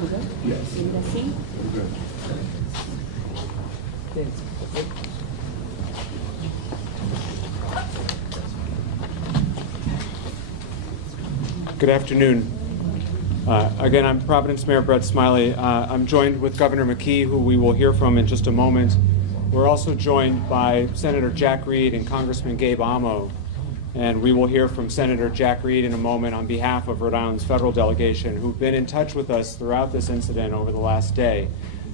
We're good? Yes. You guys see? Good. Good afternoon. Again, I'm Providence Mayor Brett Smiley. I'm joined with Governor McKee, who we will hear from in just a moment. We're also joined by Senator Jack Reed and Congressman Gabe Amo, and we will hear from Senator Jack Reed in a moment on behalf of Rhode Island's federal delegation, who've been in touch with us throughout this incident over the last day.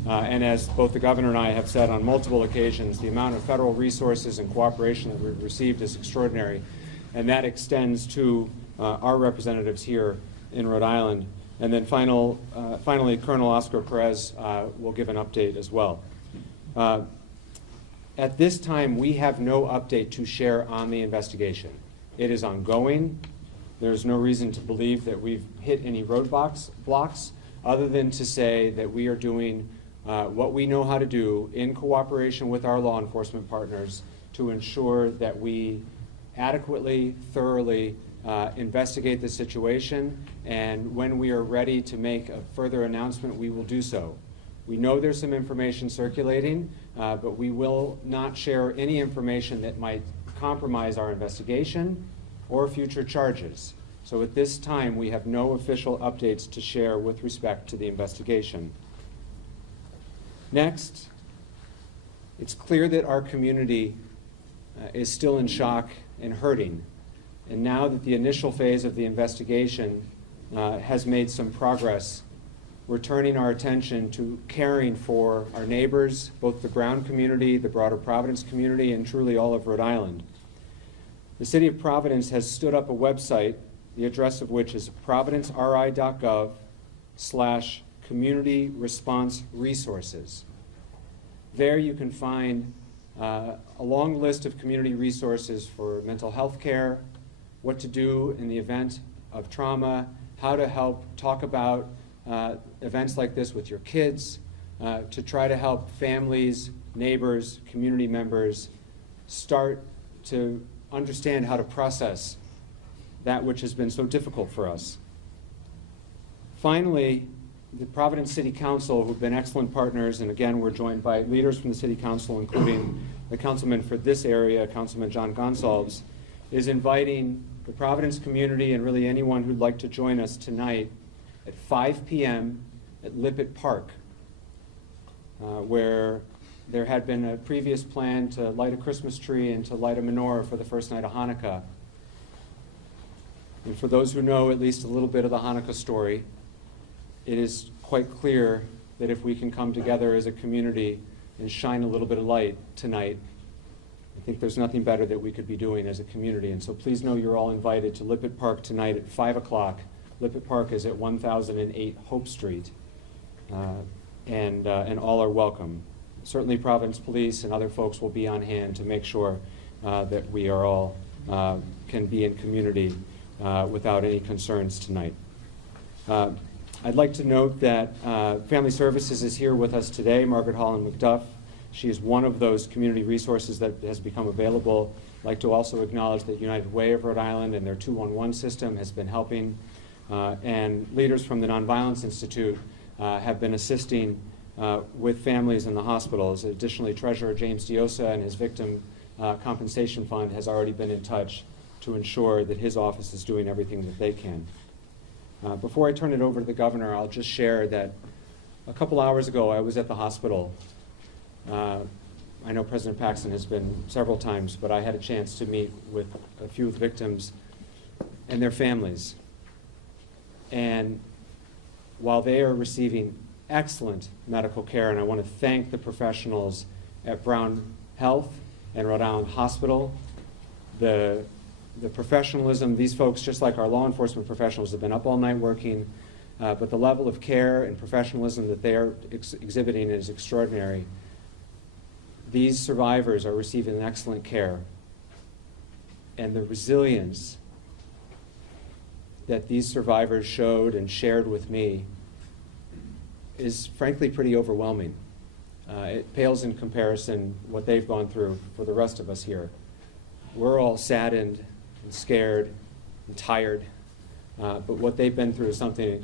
And as both the governor and I have said on multiple occasions, the amount of federal resources and cooperation that we've received is extraordinary, and that extends to our representatives here in Rhode Island. And then finally, Colonel Oscar Perez will give an update as well. At this time, we have no update to share on the investigation. It is ongoing. There's no reason to believe that we've hit any roadblocks other than to say that we are doing what we know how to do in cooperation with our law enforcement partners to ensure that we adequately, thoroughly investigate the situation, and when we are ready to make a further announcement, we will do so. We know there's some information circulating, but we will not share any information that might compromise our investigation or future charges. So at this time, we have no official updates to share with respect to the investigation. Next, it's clear that our community is still in shock and hurting. And now that the initial phase of the investigation has made some progress, we're turning our attention to caring for our neighbors, both the ground community, the broader Providence community, and truly all of Rhode Island. The City of Providence has stood up a website, the address of which is providenceri.gov/community response resources. There you can find a long list of community resources for mental health care, what to do in the event of trauma, how to help talk about events like this with your kids, to try to help families, neighbors, community members start to understand how to process that which has been so difficult for us. Finally, the Providence City Council, who've been excellent partners, and again, we're joined by leaders from the City Council, including the councilman for this area, Councilman John Gonsalves, is inviting the Providence community and really anyone who'd like to join us tonight at 5 p.m. at Lippett Park, where there had been a previous plan to light a Christmas tree and to light a menorah for the first night of Hanukkah. And for those who know at least a little bit of the Hanukkah story, it is quite clear that if we can come together as a community and shine a little bit of light tonight, I think there's nothing better that we could be doing as a community. And so please know you're all invited to Lippett Park tonight at 5 o'clock. Lippett Park is at 1008 Hope Street, and all are welcome. Certainly Providence Police and other folks will be on hand to make sure that we are all can be in community without any concerns tonight. I'd like to note that Family Services is here with us today, Margaret Holland McDuff. She is one of those community resources that has become available. I'd like to also acknowledge that United Way of Rhode Island and their 211 system has been helping, and leaders from the Nonviolence Institute have been assisting with families in the hospitals. Additionally, Treasurer James Diosa and his Victim Compensation Fund has already been in touch to ensure that his office is doing everything that they can. Before I turn it over to the governor, I'll just share that a couple hours ago I was at the hospital. I know President Paxton has been several times, but I had a chance to meet with a few of the victims and their families. And while they are receiving excellent medical care, and I want to thank the professionals at Brown Health and Rhode Island Hospital, the professionalism, these folks, just like our law enforcement professionals, have been up all night working, but the level of care and professionalism that they are exhibiting is extraordinary. These survivors are receiving excellent care, and the resilience that these survivors showed and shared with me is frankly pretty overwhelming. It pales in comparison what they've gone through for the rest of us here. We're all saddened and scared and tired, but what they've been through is something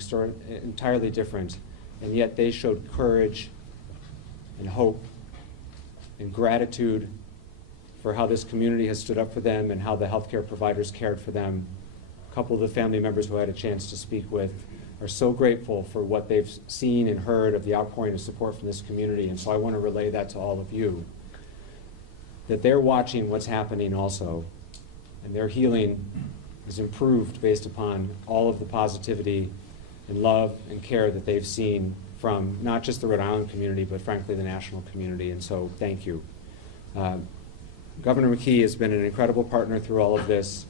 entirely different. and yet they showed courage and hope and gratitude for how this community has stood up for them and how the healthcare providers cared for them. A couple of the family members who I had a chance to speak with are so grateful for what they've seen and heard of the outpouring of support from this community, and so I want to relay that to all of you, that they're watching what's happening also, and their healing is improved based upon all of the positivity and love and care that they've seen from not just the Rhode Island community, but frankly the national community, and so thank you. Governor McKee has been an incredible partner through all of this,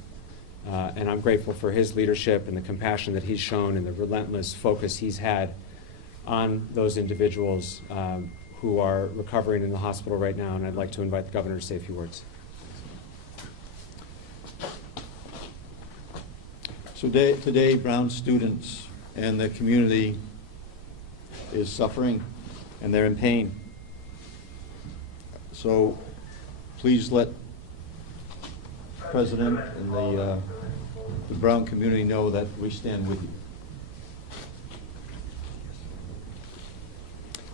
and I'm grateful for his leadership and the compassion that he's shown and the relentless focus he's had on those individuals who are recovering in the hospital right now, and I'd like to invite the governor to say a few words. So today, Brown students and the community is suffering, and they're in pain. So please let the President and the Brown community know that we stand with you.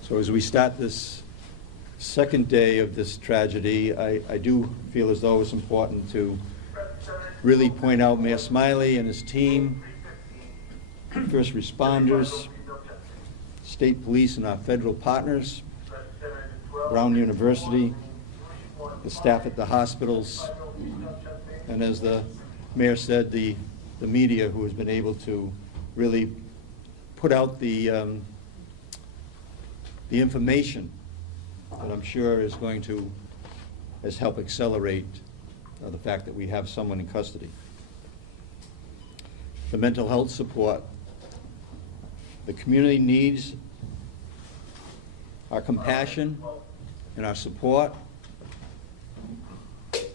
So as we start this second day of this tragedy, I do feel as though it's important to really point out Mayor Smiley and his team, first responders, state police and our federal partners, Brown University, the staff at the hospitals, and as the mayor said, the media who has been able to really put out the information that I'm sure is going to help accelerate the fact that we have someone in custody. The mental health support. The community needs our compassion and our support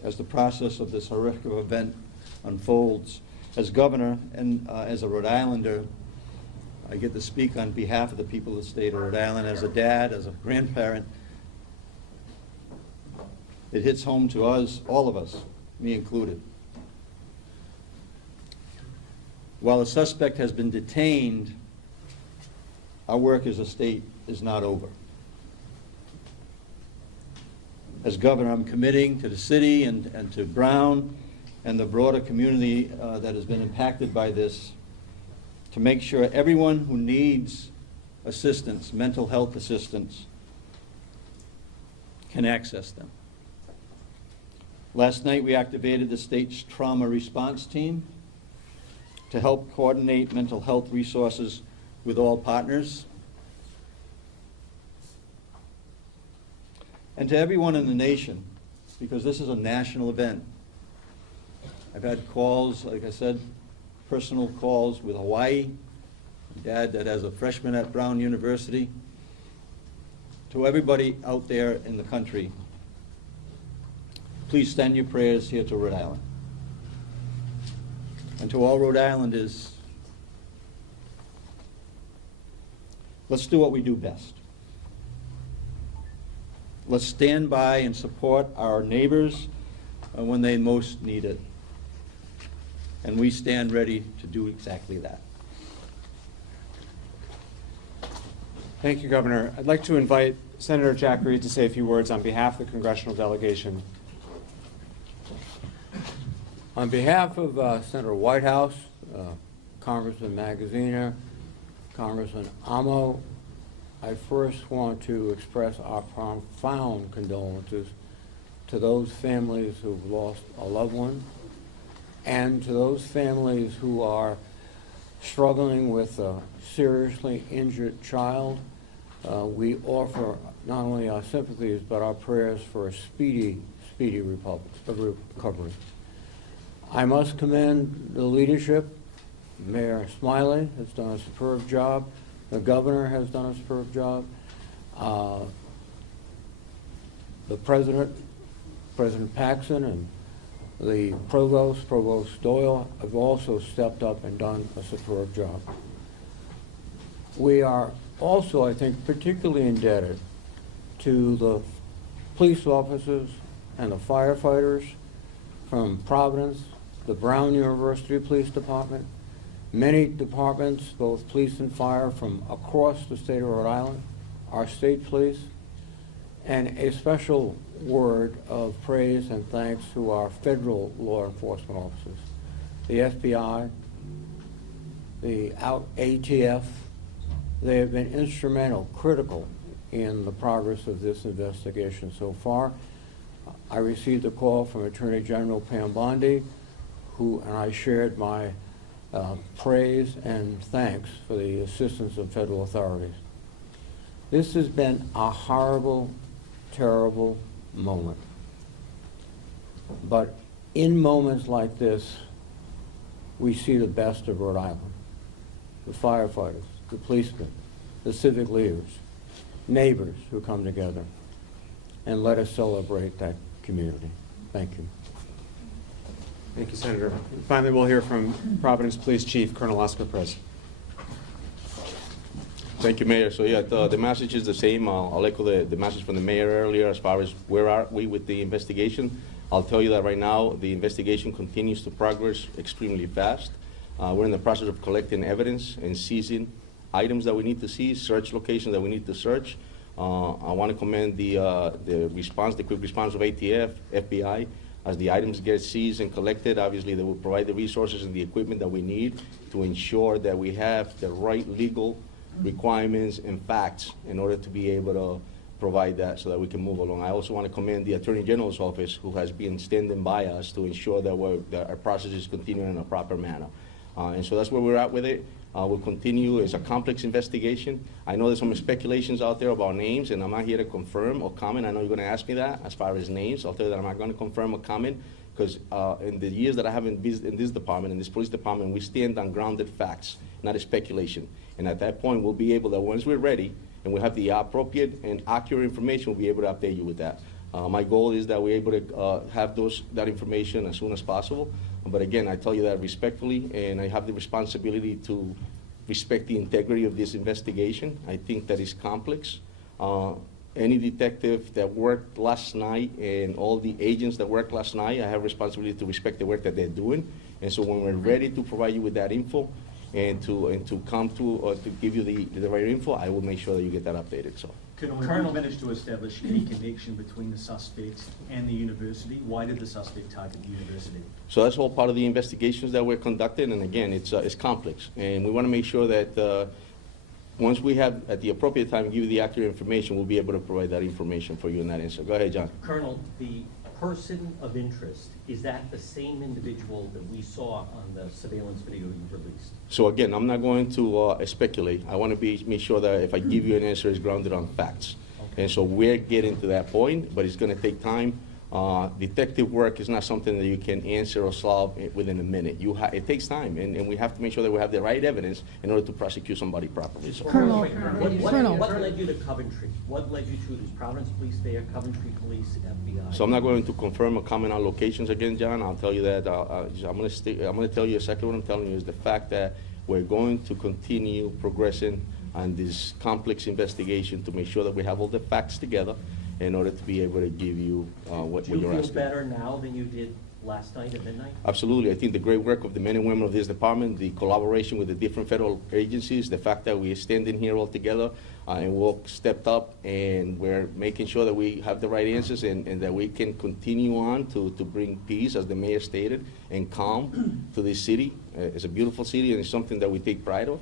as the process of this horrific event unfolds. As governor and as a Rhode Islander, I get to speak on behalf of the people of the state of Rhode Island. As a dad, as a grandparent, it hits home to us, all of us, me included. While a suspect has been detained, our work as a state is not over. As governor, I'm committing to the city and to Brown and the broader community that has been impacted by this to make sure everyone who needs assistance, mental health assistance, can access them. Last night we activated the state's trauma response team to help coordinate mental health resources with all partners. And to everyone in the nation, because this is a national event. I've had calls, like I said, personal calls with Hawaii, Dad that has a freshman at Brown University. To everybody out there in the country, please send your prayers here to Rhode Island. And to all Rhode Islanders, let's do what we do best. Let's stand by and support our neighbors when they most need it. And we stand ready to do exactly that. Thank you, Governor. I'd like to invite Senator Jack Reed to say a few words on behalf of the congressional delegation. On behalf of Senator Whitehouse, Congressman Magaziner, Congressman Amo, I first want to express our profound condolences to those families who've lost a loved one and to those families who are struggling with a seriously injured child. We offer not only our sympathies but our prayers for a speedy recovery. I must commend the leadership. Mayor Smiley has done a superb job. The governor has done a superb job. The President Paxson, and the Provost Doyle have also stepped up and done a superb job. We are also, I think, particularly indebted to the police officers and the firefighters from Providence, the Brown University Police Department, Many departments, both police and fire from across the state of Rhode Island, our state police, and a special word of praise and thanks to our federal law enforcement officers, the FBI, the ATF. They have been instrumental, critical in the progress of this investigation so far. I received a call from Attorney General Pam Bondi, and I shared my praise and thanks for the assistance of federal authorities. This has been a horrible, terrible moment. But in moments like this, we see the best of Rhode Island. The firefighters, the policemen, the civic leaders, neighbors who come together, and let us celebrate that community. Thank you. Thank you, Senator. And finally, we'll hear from Providence Police Chief Colonel Oscar Perez. Thank you, Mayor. So yeah, the message is the same. I'll echo the message from the Mayor earlier as far as where are we with the investigation. I'll tell you that right now the investigation continues to progress extremely fast. We're in the process of collecting evidence and seizing items that we need to seize, search locations that we need to search. I want to commend the quick response of ATF, FBI. As the items get seized and collected, obviously they will provide the resources and the equipment that we need to ensure that we have the right legal requirements and facts in order to be able to provide that so that we can move along. I also want to commend the Attorney General's office, who has been standing by us to ensure that our process is continuing in a proper manner. And so that's where we're at with it. We'll continue. It's a complex investigation. I know there's some speculations out there about names, and I'm not here to confirm or comment. I know you're going to ask me that as far as names. I'll tell you that I'm not going to confirm or comment, because in the years that I haven't visited in this department, in this police department, we stand on grounded facts, not a speculation. And at that point, we'll be able to, once we're ready and we have the appropriate and accurate information, we'll be able to update you with that. My goal is that we're able to have that information as soon as possible. But again, I tell you that respectfully, and I have the responsibility to respect the integrity of this investigation. I think that is complex. Any detective that worked last night and all the agents that worked last night, I have responsibility to respect the work that they're doing. And so when we're ready to provide you with that info and to come to give you the right info, I will make sure that you get that updated. So. Colonel managed to establish any connection between the suspects and the university. Why did the suspect target the university? So that's all part of the investigations that we're conducting, and again, it's complex, and we want to make sure that once we have, at the appropriate time, give you the accurate information, we'll be able to provide that information for you in that answer. Go ahead, John. Colonel, the person of interest, is that the same individual that we saw on the surveillance video you released? So again, I'm not going to speculate. I want to make sure that if I give you an answer, it's grounded on facts. Okay. And so we're getting to that point, but it's going to take time. Detective work is not something that you can answer or solve within a minute. It takes time, and we have to make sure that we have the right evidence in order to prosecute somebody properly. So. Colonel, what led you to Coventry? What led you to this Providence Police there, Coventry Police, FBI? So I'm not going to confirm or comment on locations again, John. I'll tell you that. I'm going to tell you exactly what I'm telling you is the fact that we're going to continue progressing on this complex investigation to make sure that we have all the facts together in order to be able to give you what you're asking. Do you feel better now than you did last night at midnight? Absolutely. I think the great work of the men and women of this department, the collaboration with the different federal agencies, the fact that we are standing here all together and we all stepped up and we're making sure that we have the right answers and that we can continue on to bring peace, as the mayor stated, and calm to this city. It's a beautiful city, and it's something that we take pride of.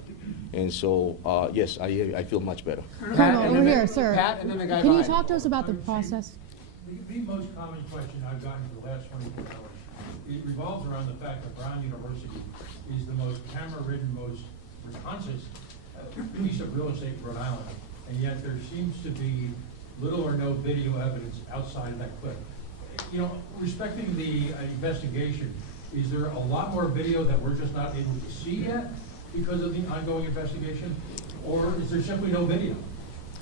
And so, yes, I feel much better. Colonel, over here, sir. Pat, and then the guy Can you behind. talk to us about the process? The most common question I've gotten for the last 24 hours, it revolves around the fact that Brown University is the most camera-ridden, most responsive piece of real estate in Rhode Island, and yet there seems to be little or no video evidence outside of that clip. You know, respecting the investigation, is there a lot more video that we're just not able to see yet because of the ongoing investigation, or is there simply no video?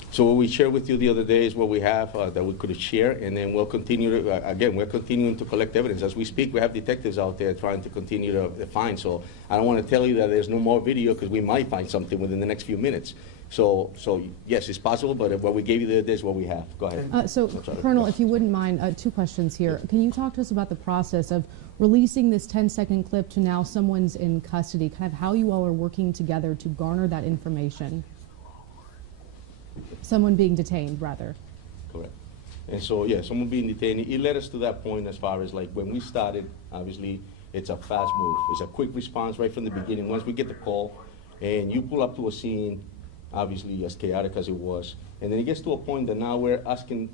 So what we shared with you the other day is what we have that we could share, and then we'll continue to, again, we're continuing to collect evidence. As we speak, we have detectives out there trying to continue to find. So I don't want to tell you that there's no more video, because we might find something within the next few minutes. So yes, it's possible, but what we gave you there is what we have. Go ahead. So, I'm sorry. Colonel, if you wouldn't mind, 2 questions here. Can you talk to us about the process of releasing this 10-second clip to now someone's in custody, kind of how you all are working together to garner that information? Someone being detained, rather. Correct. And so, yeah, someone being detained, it led us to that point as far as like when we started, obviously, it's a fast move. It's a quick response right from the beginning. Once we get the call and you pull up to a scene, obviously as chaotic as it was, and then it gets to a point that now we're asking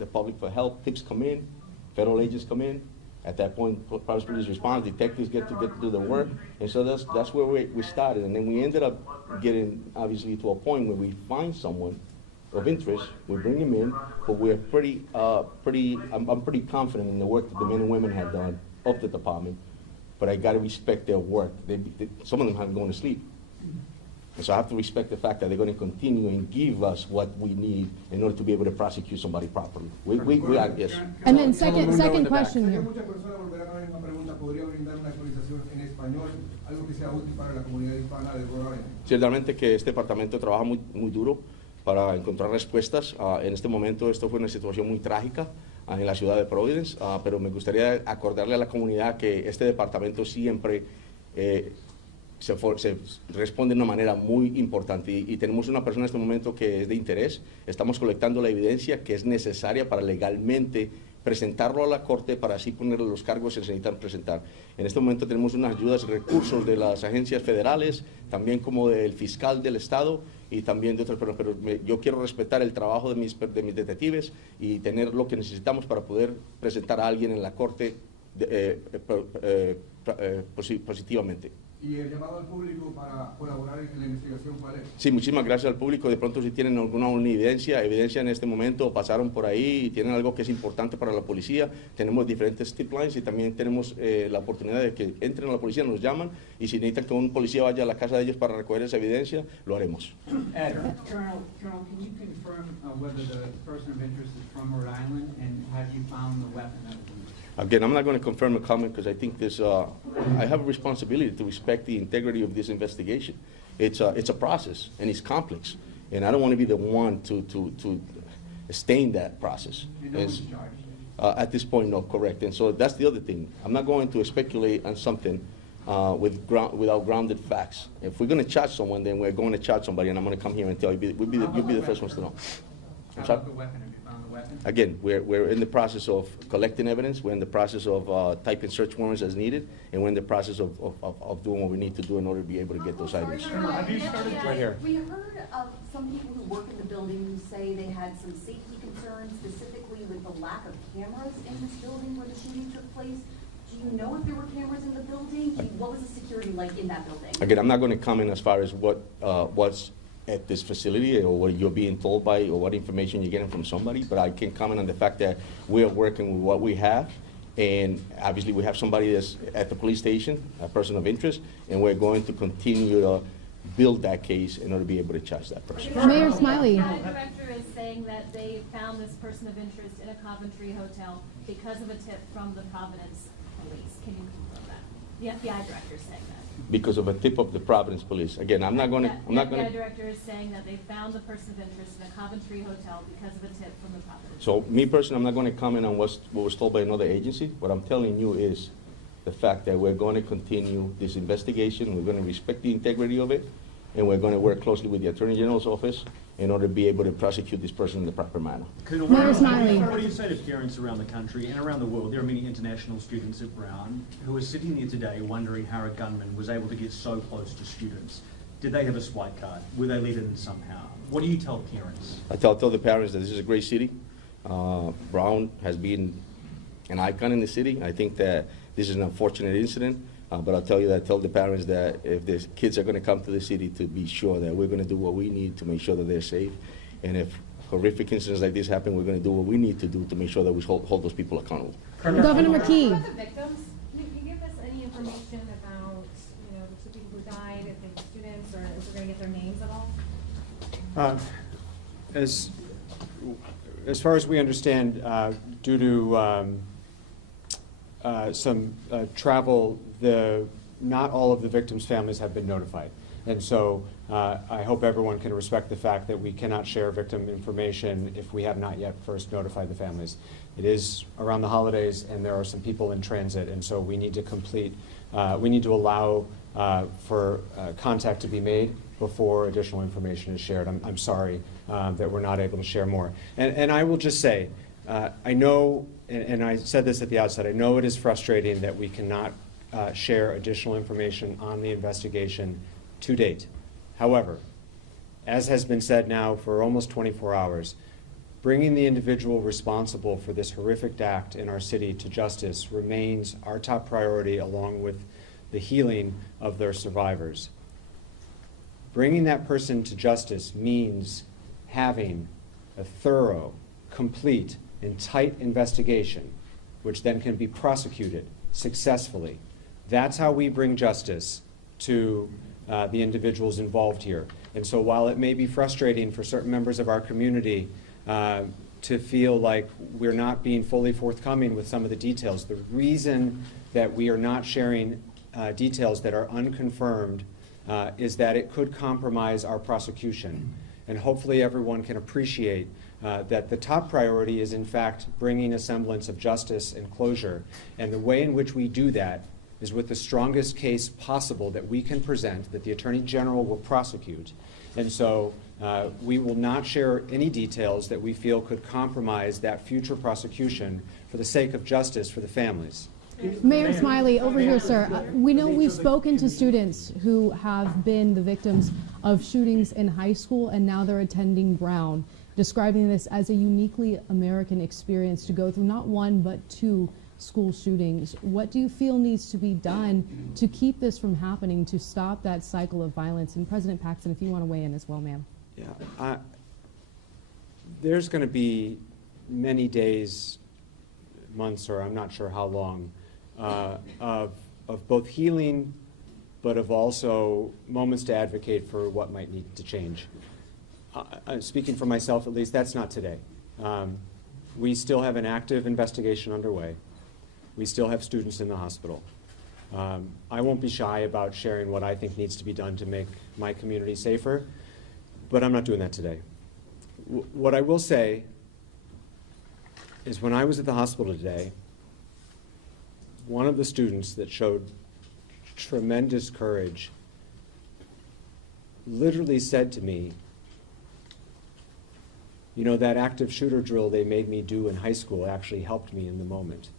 the public for help, tips come in, federal agents come in. At that point, Providence police respond, detectives get to do the work, and so that's where we started. And then we ended up getting, obviously, to a point where we find someone of interest, we bring him in, but we're I'm pretty confident in the work that the men and women have done of the department, but I gotta respect their work. Some of them haven't gone to sleep. And so I have to respect the fact that they're going to continue and give us what we need in order to be able to prosecute somebody properly. Yes. And then second question here. Muchas personas volverán a la misma pregunta. ¿Podría brindar una actualización en español, algo que sea útil para la comunidad hispana de Rhode Island? Ciertamente que este departamento trabaja muy duro para encontrar respuestas. En este momento esto fue una situación muy trágica en la ciudad de Providence, pero me gustaría acordarle a la comunidad que este departamento siempre se responde de una manera muy importante y tenemos una persona en este momento que es de interés. Estamos colectando la evidencia que es necesaria para legalmente presentarlo a la corte para así ponerle los cargos que se necesitan presentar. En este momento tenemos unas ayudas y recursos de las agencias federales, también como del fiscal del estado y también de otras personas, pero yo quiero respetar el trabajo de mis detectives y tener lo que necesitamos para poder presentar a alguien en la corte positivamente. ¿Y el llamado al público para colaborar en la investigación cuál es? Sí, muchísimas gracias al público. De pronto si tienen alguna evidencia en este momento, pasaron por ahí y tienen algo que es importante para la policía, tenemos diferentes tip lines y también tenemos la oportunidad de que entren a la policía, nos llaman y si necesitan que un policía vaya a la casa de ellos para recoger esa evidencia, lo haremos. Colonel, can you confirm whether the person of interest is from Rhode Island and have you found the weapon that was in it? Again, I'm not going to confirm a comment because I think I have a responsibility to respect the integrity of this investigation. It's a process and it's complex, and I don't want to be the one to stain that process. And no one's charged. At this point, no, correct. And so that's the other thing. I'm not going to speculate on something without grounded facts. If we're going to charge someone, then we're going to charge somebody, and I'm going to come here and tell you, you'll be the first ones to know. How about the weapon? Have you found the weapon? Again, we're in the process of collecting evidence. We're in the process of typing search warrants as needed, and we're in the process of doing what we need to do in order to be able to get those items. Have you started right here? We heard of some people who work in the building who say they had some safety concerns, specifically with the lack of cameras in this building where the shooting took place. Do you know if there were cameras in the building? What was the security like in that building? Again, I'm not going to comment as far as what was at this facility or what you're being told by or what information you're getting from somebody, but I can comment on the fact that we are working with what we have, and obviously we have somebody that's at the police station, a person of interest, and we're going to continue to build that case in order to be able to charge that person. Mayor Smiley. The director is saying that they found this person of interest in a Coventry hotel because of a tip from the Providence police. Can you confirm that? The FBI director is saying that. Because of a tip of the Providence police. Again, I'm not going to. The FBI director is saying that they found the person of interest in a Coventry hotel because of a tip from the Providence. So me personally, I'm not going to comment on what was told by another agency. What I'm telling you is the fact that we're going to continue this investigation. We're going to respect the integrity of it, and we're going to work closely with the Attorney General's office in order to be able to prosecute this person in the proper manner. Colonel, Mayor Smiley. what do you say to parents around the country and around the world? There are many international students at Brown who are sitting here today wondering how a gunman was able to get so close to students. Did they have a swipe card? Were they let in somehow? What do you tell parents? I tell the parents that this is a great city. Brown has been an icon in the city. I think that this is an unfortunate incident, but I'll tell the parents that if the kids are going to come to the city, to be sure that we're going to do what we need to make sure that they're safe. And if horrific incidents like this happen, we're going to do what we need to do to make sure that we hold those people accountable. Governor McKee. About the victims, can you give us any information about, the people who died, if they were students, or if we're going to get their names at all? As far as we understand, due to some travel, not all of the victims' families have been notified. And so I hope everyone can respect the fact that we cannot share victim information if we have not yet first notified the families. It is around the holidays, and there are some people in transit, and so we need to allow for contact to be made before additional information is shared. I'm sorry that we're not able to share more. And I will just say, I know, and I said this at the outset, I know it is frustrating that we cannot share additional information on the investigation to date. However, as has been said now for almost 24 hours, bringing the individual responsible for this horrific act in our city to justice remains our top priority, along with the healing of their survivors. Bringing that person to justice means having a thorough, complete, and tight investigation, which then can be prosecuted successfully. That's how we bring justice to the individuals involved here. And so while it may be frustrating for certain members of our community to feel like we're not being fully forthcoming with some of the details, the reason that we are not sharing details that are unconfirmed is that it could compromise our prosecution. And hopefully everyone can appreciate that the top priority is in fact bringing a semblance of justice and closure. And the way in which we do that is with the strongest case possible that we can present, that the Attorney General will prosecute. And so we will not share any details that we feel could compromise that future prosecution for the sake of justice for the families. Mayor Smiley, over here, sir. We know we've spoken to students who have been the victims of shootings in high school, and now they're attending Brown, describing this as a uniquely American experience to go through not one but two school shootings. What do you feel needs to be done to keep this from happening, to stop that cycle of violence? And President Paxton, if you want to weigh in as well, ma'am. Yeah, there's going to be many days, months, or I'm not sure how long, of both healing, but of also moments to advocate for what might need to change. Speaking for myself, at least, that's not today. We still have an active investigation underway. We still have students in the hospital. I won't be shy about sharing what I think needs to be done to make my community safer, but I'm not doing that today. What I will say is when I was at the hospital today, one of the students that showed tremendous courage literally said to me, you know, that active shooter drill they made me do in high school actually helped me in the moment.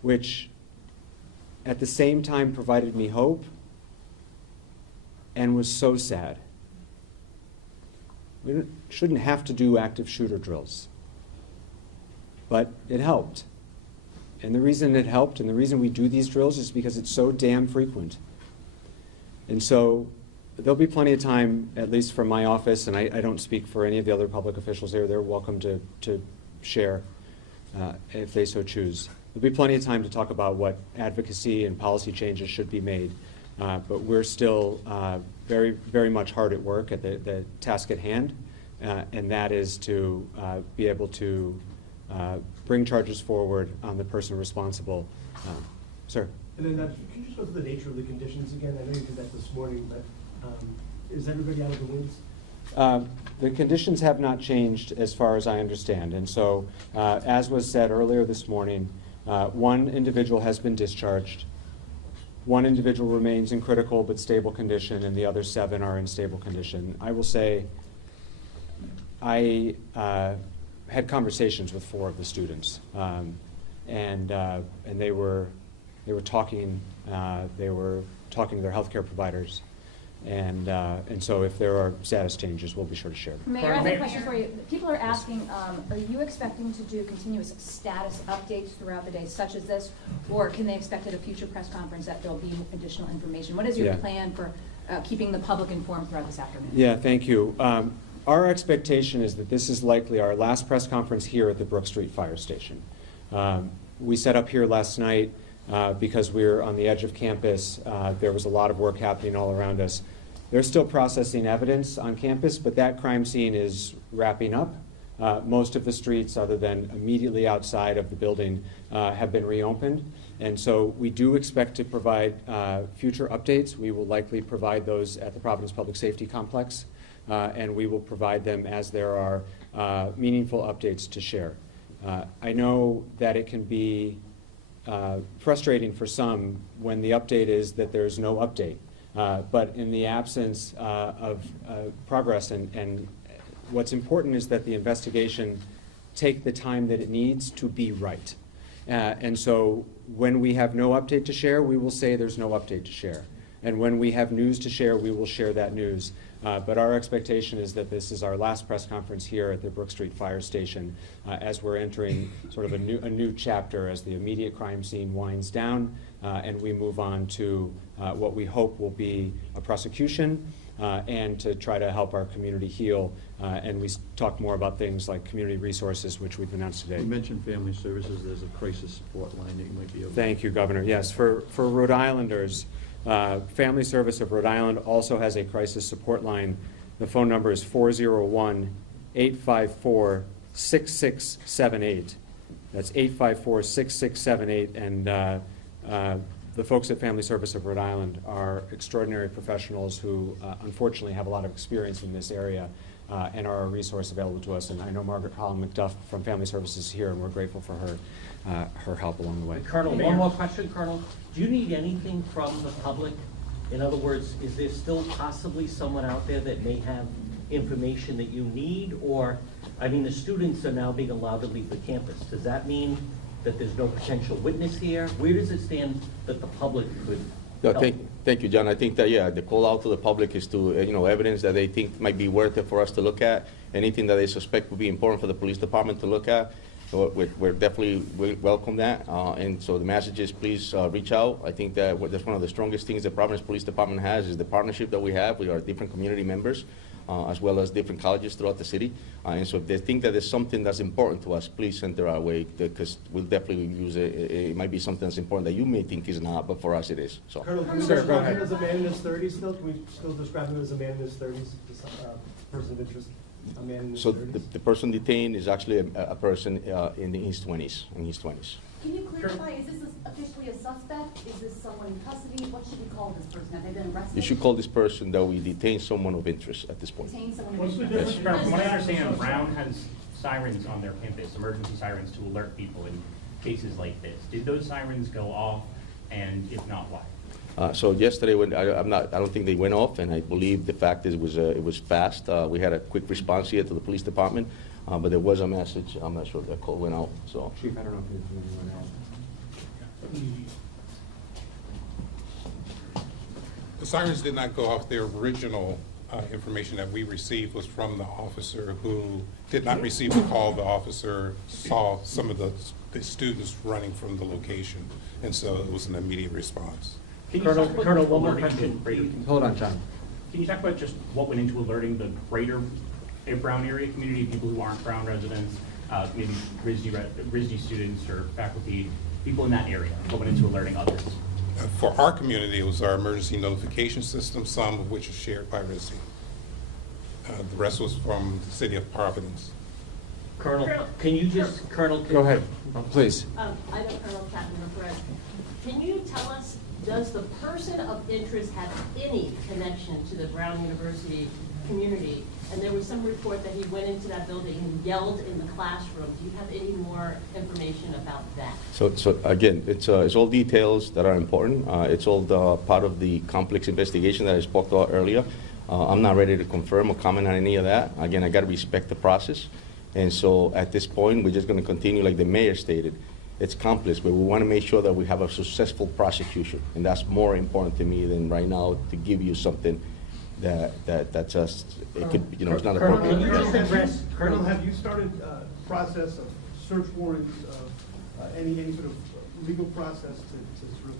Which at the same time provided me hope and was so sad. We shouldn't have to do active shooter drills, but it helped. And the reason it helped and the reason we do these drills is because it's so damn frequent. And so there'll be plenty of time, at least from my office, and I don't speak for any of the other public officials here. They're welcome to share if they so choose. There'll be plenty of time to talk about what advocacy and policy changes should be made. But we're still very, very much hard at work at the task at hand, and that is to be able to bring charges forward on the person responsible. Sir? And then can you just go through the nature of the conditions again? I know you did that this morning, but is everybody out of the woods? The conditions have not changed as far as I understand. And so, as was said earlier this morning, one individual has been discharged. One individual remains in critical but stable condition, and the other 7 are in stable condition. I will say I had conversations with 4 of the students, and they were talking to their healthcare providers, and so if there are status changes, we'll be sure to share them. Mayor, I have a question for you. People are asking, are you expecting to do continuous status updates throughout the day, such as this, or can they expect at a future press conference that there'll be additional information? What is your plan for keeping the public informed throughout this afternoon? Yeah, thank you. Our expectation is that this is likely our last press conference here at the Brook Street Fire Station. We set up here last night because we're on the edge of campus. There was a lot of work happening all around us. They're still processing evidence on campus, but that crime scene is wrapping up. Most of the streets, other than immediately outside of the building, have been reopened. And so we do expect to provide future updates. We will likely provide those at the Providence Public Safety Complex, and we will provide them as there are meaningful updates to share. I know that it can be frustrating for some when the update is that there's no update. But in the absence of progress, and what's important is that the investigation take the time that it needs to be right. And so when we have no update to share, we will say there's no update to share. And when we have news to share, we will share that news. But our expectation is that this is our last press conference here at the Brook Street Fire Station as we're entering sort of a new chapter as the immediate crime scene winds down and we move on to what we hope will be a prosecution and to try to help our community heal. And we talk more about things like community resources, which we've announced today. You mentioned family services. There's a crisis support line that you might be able to... Thank you, Governor. Yes, for Rhode Islanders, Family Service of Rhode Island also has a crisis support line. The phone number is 401-854-6678. That's 854-6678. And the folks at Family Service of Rhode Island are extraordinary professionals who unfortunately have a lot of experience in this area and are a resource available to us. And I know Margaret Holland McDuff from Family Services is here, and we're grateful for her help along the way. Colonel, one more question, Colonel. Do you need anything from the public? In other words, is there still possibly someone out there that may have information that you need? Or, I mean, the students are now being allowed to leave the campus. Does that mean that there's no potential witness here? Where does it stand that the public could help? Thank you, John. I think that, yeah, the call out to the public is to, evidence that they think might be worth it for us to look at. Anything that they suspect would be important for the police department to look at. We're definitely, we welcome that. And so the message is please reach out. I think that that's one of the strongest things the Providence Police Department has is the partnership that we have with our different community members, as well as different colleges throughout the city. And so if they think that there's something that's important to us, please send it our way, because we'll definitely use it. It might be something that's important that you may think is not, but for us it is. So. Colonel, can we describe him as a man in his 30s still? Can we still describe him as a man in his 30s, person of interest? A man in his 30s? The person detained is actually a person in his 20s. Can you clarify, is this officially a suspect? Is this someone in custody? What should we call this person? Have they been arrested? You should call this person that we detain someone of interest at this point. Detain someone of What's the interest? difference? From what I understand, Brown has sirens on their campus, emergency sirens to alert people in cases like this. Did those sirens go off, and if not, why? So yesterday, when I don't think they went off, and I believe the fact is it was fast. We had a quick response here to the police department, but there was a message. I'm not sure if that call went out. So. Chief, I don't know if anyone else. The sirens did not go off. The original information that we received was from the officer who did not receive the call. The officer saw some of the students running from the location, and so it was an immediate response. Colonel, one more question. Hold on, John. Can you talk about just what went into alerting the greater Brown area community, people who aren't Brown residents, maybe RISD students or faculty, people in that area? What went into alerting others? For our community, it was our emergency notification system, some of which is shared by RISD. The rest was from the city of Providence. Colonel, can you just, Colonel? Go ahead, please. I know Colonel Chapman Refresh. Can you tell us, does the person of interest have any connection to the Brown University community? And there was some report that he went into that building and yelled in the classroom. Do you have any more information about that? So again, it's all details that are important. It's all part of the complex investigation that I spoke about earlier. I'm not ready to confirm or comment on any of that. Again, I got to respect the process. And so at this point, we're just going to continue like the mayor stated. It's complex, but we want to make sure that we have a successful prosecution. And that's more important to me than right now to give you something that just, it could, it's not appropriate. Can you just address, Colonel, have you started a process of search warrants, any sort of legal process to sort of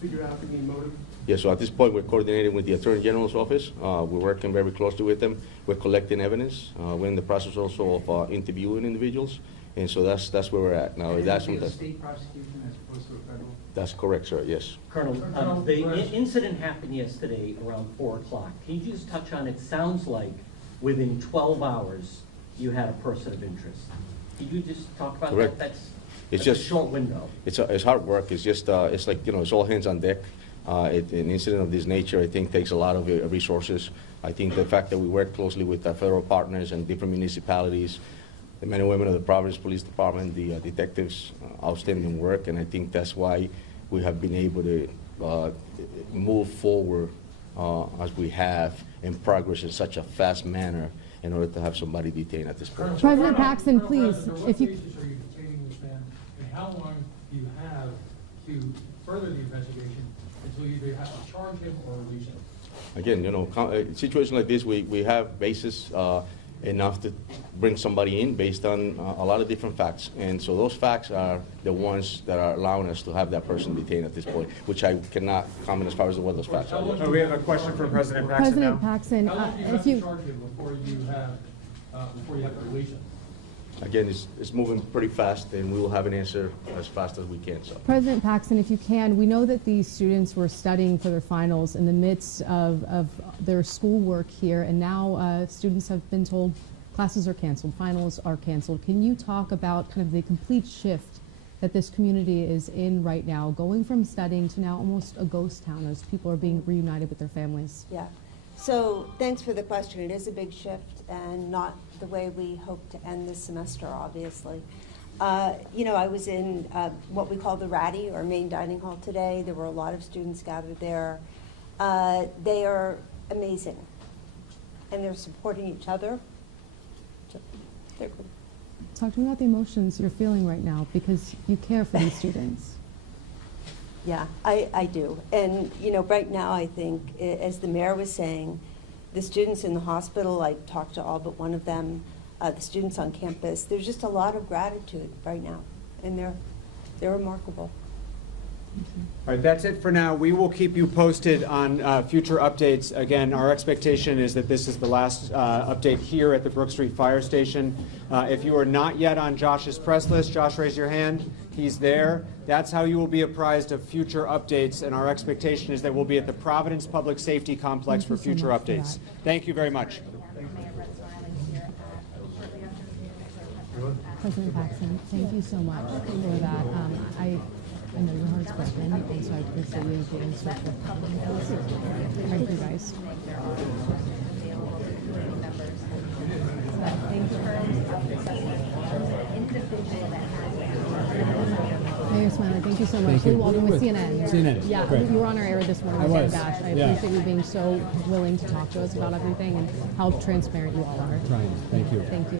figure out the motive? Yeah, so at this point, we're coordinating with the Attorney General's office. We're working very closely with them. We're collecting evidence. We're in the process also of interviewing individuals. And so that's where we're at now. That's a state prosecution as opposed to a federal? That's correct, sir, yes. Colonel, the incident happened yesterday around 4 o'clock. Can you just touch on, it sounds like within 12 hours, you had a person of interest. Could you just talk about Correct. that? It's That's just a short window. It's hard work. It's just it's like, it's all hands on deck. An incident of this nature, I think, takes a lot of resources. I think the fact that we work closely with our federal partners and different municipalities, the men and women of the Providence Police Department, the detectives, outstanding work, and I think that's why we have been able to move forward as we have and progress in such a fast manner in order to have somebody detained at this point. President Paxton, please, What if you. cases are you detaining this man, and how long do you have to further the investigation until you either have to charge him or release him? Again, a situation like this, we have basis enough to bring somebody in based on a lot of different facts. And so those facts are the ones that are allowing us to have that person detained at this point, which I cannot comment as far as what those facts are. Oh, we have a question from President Paxton President now. Paxton, How long do you have if to you. charge him before you have to release him? Again, it's moving pretty fast, and we will have an answer as fast as we can. So. President Paxton, if you can, we know that these students were studying for their finals in the midst of their schoolwork here, and now students have been told classes are canceled, finals are canceled. Can you talk about kind of the complete shift that this community is in right now, going from studying to now almost a ghost town as people are being reunited with their families? Yeah. So thanks for the question. It is a big shift and not the way we hope to end this semester, obviously. I was in what we call the Ratty, or main dining hall today. There were a lot of students gathered there. They are amazing, and they're supporting each other. So they're good. Talk to me about the emotions you're feeling right now, because you care for these students. Yeah, I do. And, right now I think, as the mayor was saying, the students in the hospital, I talked to all but one of them, the students on campus, there's just a lot of gratitude right now, and they're remarkable. All right, that's it for now. We will keep you posted on future updates. Again, our expectation is that this is the last update here at the Brook Street Fire Station. If you are not yet on Josh's press list, Josh, raise your hand. He's there. That's how you will be apprised of future updates, and our expectation is that we'll be at the Providence Public Safety Complex for future updates. Thank you very much. President Paxton, thank you so much for that. I know your heart's broken, and so I appreciate you being so thank you, guys. Mayor Smiley, thank you so much. Thank you. Lee Waldron with CNN. CNN. Yeah, Great. you were on our air this morning I with was. Dash. I Yeah. appreciate you being so willing to talk to us about everything and how transparent you all are. Trying. Thank you. Thank you.